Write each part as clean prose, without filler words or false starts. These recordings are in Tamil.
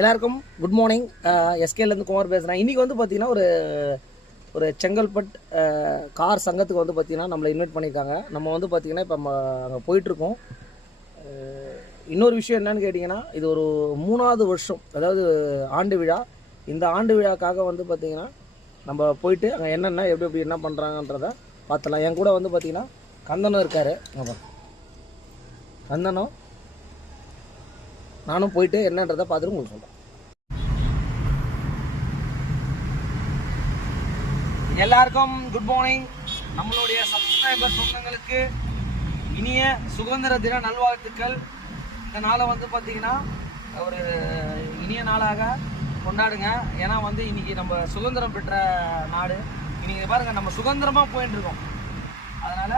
எல்லாருக்கும் குட் மார்னிங். எஸ்கேலேருந்து குமார் பேசுகிறேன். இன்றைக்கி வந்து பார்த்திங்கன்னா ஒரு செங்கல்பட் கார் சங்கத்துக்கு வந்து பார்த்திங்கன்னா நம்மளை இன்வைட் பண்ணியிருக்காங்க. நம்ம வந்து பார்த்திங்கன்னா இப்போ நம்ம அங்கே போயிட்டுருக்கோம். இன்னொரு விஷயம் என்னன்னு கேட்டிங்கன்னா, இது ஒரு 3வது வருஷம், அதாவது ஆண்டு விழா. இந்த ஆண்டு விழாக்காக வந்து பார்த்திங்கன்னா நம்ம போயிட்டு அங்கே என்னென்ன எப்படி என்ன பண்ணுறாங்கன்றத பார்த்துலாம். என் கூட வந்து பார்த்திங்கன்னா கந்தனும் இருக்கார். கந்தனும் நானும் போயிட்டு என்னன்றதை பார்த்துட்டு உங்களுக்கு சொல்கிறேன். எல்லாருக்கும் குட் மார்னிங். நம்மளுடைய சப்ஸ்கிரைபர் சொந்தங்களுக்கு இனிய சுதந்திர தின நல்வாழ்த்துக்கள். இந்த நாளை வந்து பார்த்திங்கன்னா ஒரு இனிய நாளாக கொண்டாடுங்க. ஏன்னா வந்து இன்றைக்கி நம்ம சுதந்திரம் பெற்ற நாடு. இன்றைக்கி பாருங்கள், நம்ம சுதந்திரமாக போயின்னு இருக்கோம். அதனால்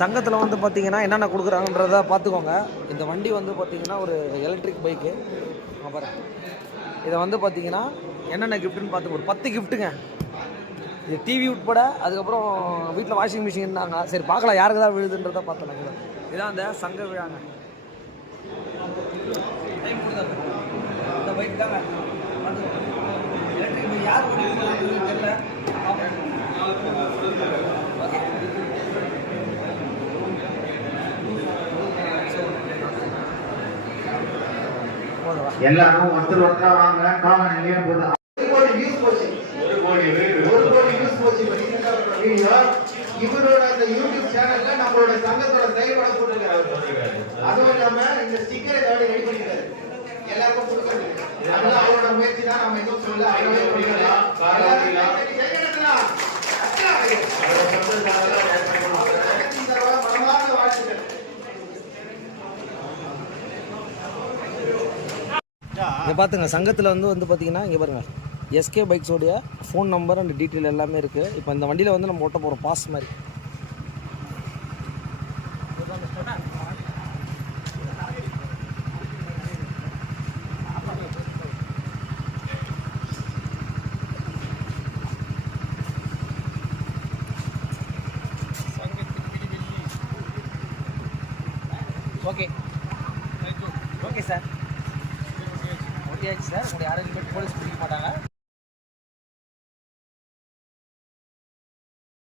சங்கத்தில் வந்து பார்த்திங்கன்னா என்னென்ன கொடுக்குறாங்கன்றத பார்த்துக்கோங்க. இந்த வண்டி வந்து பார்த்திங்கன்னா ஒரு எலக்ட்ரிக் பைக்கு. பாருங்கள், இதை வந்து பார்த்திங்கன்னா என்னென்ன கிஃப்ட்டுன்னு பார்த்து ஒரு 10 கிஃப்ட்டுங்க. இது டிவி உட்பட. அதுக்கப்புறம் வீட்டில் வாஷிங் மிஷின் இருந்தாங்க. சரி பார்க்கலாம் யாருக்கு தான் விழுதுன்றதை பார்த்தோம். இதான் அந்த சங்க விழாங்க. இந்த பைக் தாங்க எலக்ட்ரிக் பைக். யார் தெரியல. ஓகே, எல்லாரும் ஒருத்தர் வாங்க. காமன் நிறைய போது இவரோட அந்த யூடியூப் சேனல்ல நம்மளோட சங்கத்தோட செயல்பாடு போட்டுருக்காரு. அதுவும் இல்லாம இந்த ஸ்டிக்கரை ரெடி பண்ணிருக்காரு. எல்லாருக்கும் கொடுக்கறது. அதெல்லாம் அவரோட முயற்சி தான். நம்ம எதுவும் சொல்ல இங்கே பார்த்துங்க, சங்கத்தில் வந்து பார்த்தீங்கன்னா இங்கே பாருங்கள், எஸ்கே பைக்ஸோடைய ஃபோன் நம்பர் அண்ட் டீட்டெயில் எல்லாமே இருக்குது. இப்போ இந்த வண்டியில் வந்து நம்ம ஓட்ட போகிறோம் பாஸ் மாதிரி. Okay okay sir, okay sir. உங்களுடைய யாரும் போலீஸ் பிடிக்க மாட்டாங்க.